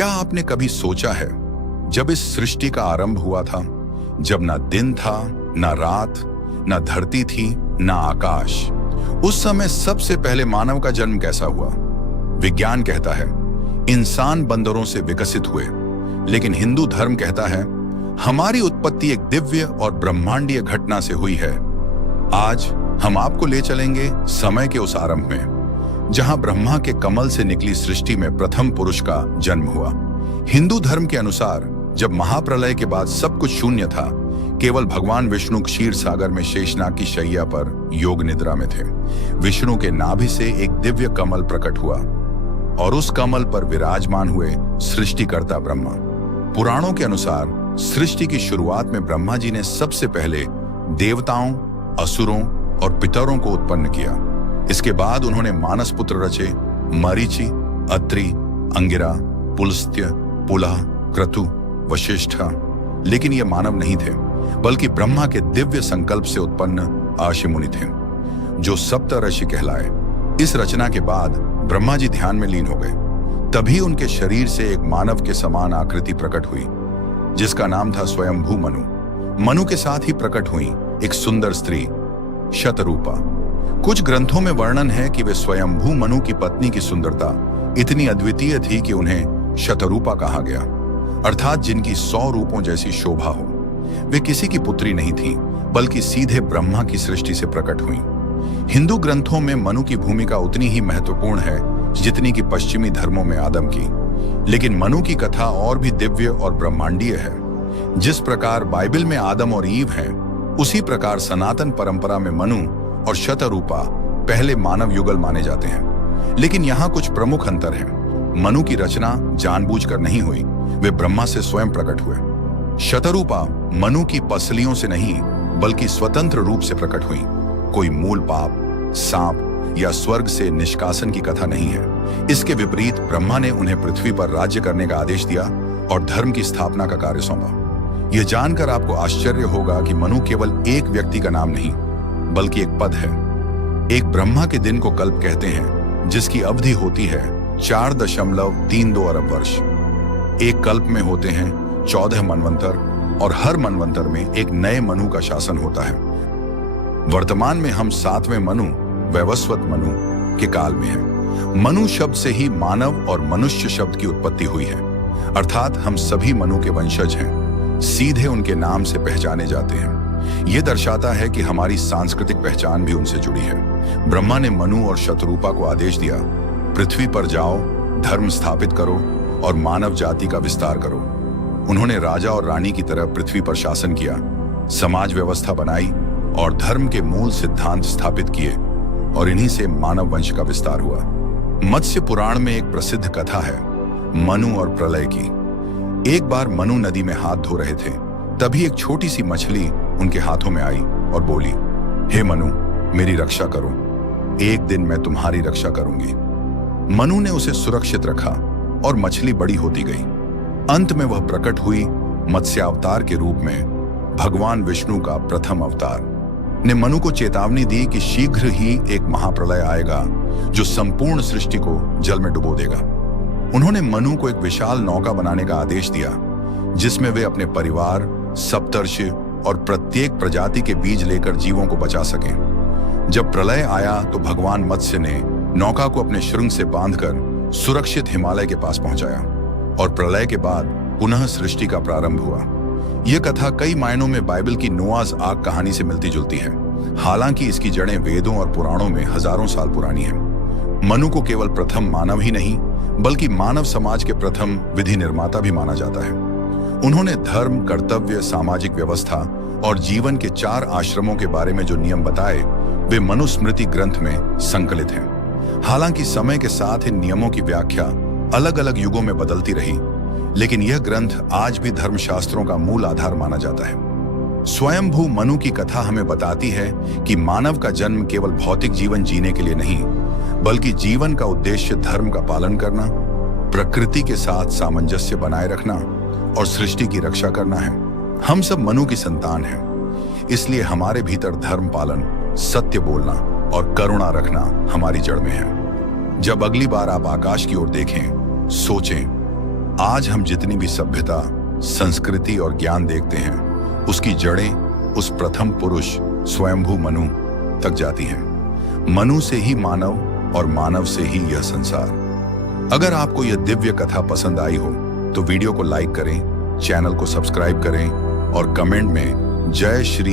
क्या आपने कभी सोचा है, जब इस सृष्टि का आरंभ हुआ था, जब ना दिन था, ना रात, ना धरती थी, ना आकाश, उस समय सबसे पहले मानव का जन्म कैसा हुआ? विज्ञान कहता है इंसान बंदरों से विकसित हुए, लेकिन हिंदू धर्म कहता है हमारी उत्पत्ति एक दिव्य और ब्रह्मांडीय घटना से हुई है। आज हम आपको ले चलेंगे समय के उस आरंभ में, जहां ब्रह्मा के कमल से निकली सृष्टि में प्रथम पुरुष का जन्म हुआ। हिंदू धर्म के अनुसार जब महाप्रलय के बाद सब कुछ शून्य था, केवल भगवान विष्णु क्षीर सागर में शेषनाग की शैया पर योग निद्रा में थे। विष्णु के नाभि से एक दिव्य कमल प्रकट हुआ और उस कमल पर विराजमान हुए सृष्टिकर्ता ब्रह्मा। पुराणों के अनुसार सृष्टि की शुरुआत में ब्रह्मा जी ने सबसे पहले देवताओं, असुरों और पितरों को उत्पन्न किया। इसके बाद उन्होंने मानस पुत्र रचे, मरीचि, अत्रि, अंगिरा, पुलस्त्य, पुलह, क्रतु, वशिष्ठ। लेकिन ये मानव नहीं थे, बल्कि ब्रह्मा के दिव्य संकल्प से उत्पन्न आशी मुनि थे, जो सप्तऋषि कहलाए। इस रचना के बाद ब्रह्मा जी ध्यान में लीन हो गए। तभी उनके शरीर से एक मानव के समान आकृति प्रकट हुई, जिसका नाम था स्वयंभू मनु। मनु के साथ ही प्रकट हुई एक सुंदर स्त्री, शतरूपा। कुछ ग्रंथों में वर्णन है कि वे स्वयंभू मनु की पत्नी की सुंदरता इतनी अद्वितीय थी कि उन्हें शतरूपा कहा गया, अर्थात जिनकी 100 रूपों जैसी शोभा हो। वे किसी की पुत्री नहीं थी, बल्कि सीधे ब्रह्मा की सृष्टि से प्रकट हुई। हिंदू ग्रंथों में मनु की भूमिका उतनी ही महत्वपूर्ण है जितनी कि पश्चिमी धर्मों में आदम की। लेकिन मनु की कथा और भी दिव्य और ब्रह्मांडीय है। जिस प्रकार बाइबल में आदम और ईव हैं, उसी प्रकार सनातन परंपरा में मनु और शतरूपा पहले मानव युगल माने जाते हैं। लेकिन यहाँ कुछ प्रमुख अंतर हैं। मनु की रचना जानबूझकर नहीं हुई, वे ब्रह्मा से स्वयं प्रकट हुए। शतरूपा मनु की पसलियों से नहीं, बल्कि स्वतंत्र रूप से प्रकट हुई। कोई मूल पाप, सांप या स्वर्ग से निष्कासन की कथा नहीं है। इसके विपरीत ब्रह्मा ने उन्हें पृथ्वी पर राज्य करने का आदेश दिया और धर्म की स्थापना का कार्य सौंपा। यह जानकर आपको आश्चर्य होगा कि मनु केवल एक व्यक्ति का नाम नहीं, बल्कि एक पद है। एक ब्रह्मा के दिन को कल्प कहते हैं, जिसकी अवधि होती है 4.32 अरब वर्ष। एक कल्प में होते हैं 14 मनवंतर, और हर मनवंतर में एक नए मनु का शासन होता है। वर्तमान में हम 7वें मनु, वैवस्वत मनु के काल में हैं। मनु शब्द से ही मानव और मनुष्य शब्द की उत्पत्ति हुई है, अर्थात हम सभी मनु के वंशज हैं, सीधे उनके नाम से पहचाने जाते हैं। यह दर्शाता है कि हमारी सांस्कृतिक पहचान भी उनसे जुड़ी है। ब्रह्मा ने मनु और शतरूपा को आदेश दिया, पृथ्वी पर जाओ, धर्म स्थापित करो और मानव जाति का विस्तार करो। उन्होंने राजा और रानी की तरह पृथ्वी पर शासन किया, समाज व्यवस्था बनाई और धर्म के मूल सिद्धांत स्थापित किए, और इन्हीं से मानव वंश का विस्तार हुआ। मत्स्य पुराण में एक प्रसिद्ध कथा है, मनु और प्रलय की। एक बार मनु नदी में हाथ धो रहे थे, तभी एक छोटी सी मछली उनके हाथों में आई और बोली, हे मनु, मेरी रक्षा करो, एक दिन मैं तुम्हारी रक्षा करूंगी। मनु ने उसे सुरक्षित रखा और मछली बड़ी होती गई। अंत में वह प्रकट हुई मत्स्यावतार के रूप में। भगवान विष्णु का प्रथम अवतार ने मनु को चेतावनी दी कि शीघ्र ही एक महाप्रलय आएगा जो संपूर्ण सृष्टि को जल में डुबो देगा। उन्होंने मनु को एक विशाल नौका बनाने का आदेश दिया, जिसमें वे अपने परिवार, सप्तर्षि और प्रत्येक प्रजाति के बीज लेकर जीवों को बचा सकें। जब प्रलय आया तो भगवान मत्स्य ने नौका को अपने श्रृंग से बांधकर सुरक्षित हिमालय के पास पहुंचाया, और प्रलय के बाद पुनः सृष्टि का प्रारंभ हुआ। यह कथा कई मायनों में बाइबल की नोआज आग कहानी से मिलती जुलती है। हालांकि इसकी जड़ें वेदों और पुराणों में हजारों साल पुरानी हैं। मनु को केवल प्रथम मानव ही नहीं, बल्कि मानव समाज के प्रथम विधि निर्माता भी माना जाता है। उन्होंने धर्म, कर्तव्य, सामाजिक व्यवस्था और जीवन के 4 आश्रमों के बारे में जो नियम बताए, वे मनुस्मृति ग्रंथ में संकलित हैं। हालांकि समय के साथ इन नियमों की व्याख्या अलग अलग युगों में बदलती रही, लेकिन यह ग्रंथ आज भी धर्मशास्त्रों का मूल आधार माना जाता है। स्वयंभू मनु की कथा हमें बताती है कि मानव का जन्म केवल भौतिक जीवन जीने के लिए नहीं, बल्कि जीवन का उद्देश्य धर्म का पालन करना, प्रकृति के साथ सामंजस्य बनाए रखना और सृष्टि की रक्षा करना है। हम सब मनु की संतान हैं, इसलिए हमारे भीतर धर्म पालन, सत्य बोलना और करुणा रखना हमारी जड़ में है। जब अगली बार आप आकाश की ओर देखें, सोचें, आज हम जितनी भी सभ्यता, संस्कृति और ज्ञान देखते हैं, उसकी जड़ें उस प्रथम पुरुष स्वयंभू मनु तक जाती हैं। मनु से ही मानव और मानव से ही यह संसार। अगर आपको यह दिव्य कथा पसंद आई हो तो वीडियो को लाइक करें, चैनल को सब्सक्राइब करें और कमेंट में जय श्री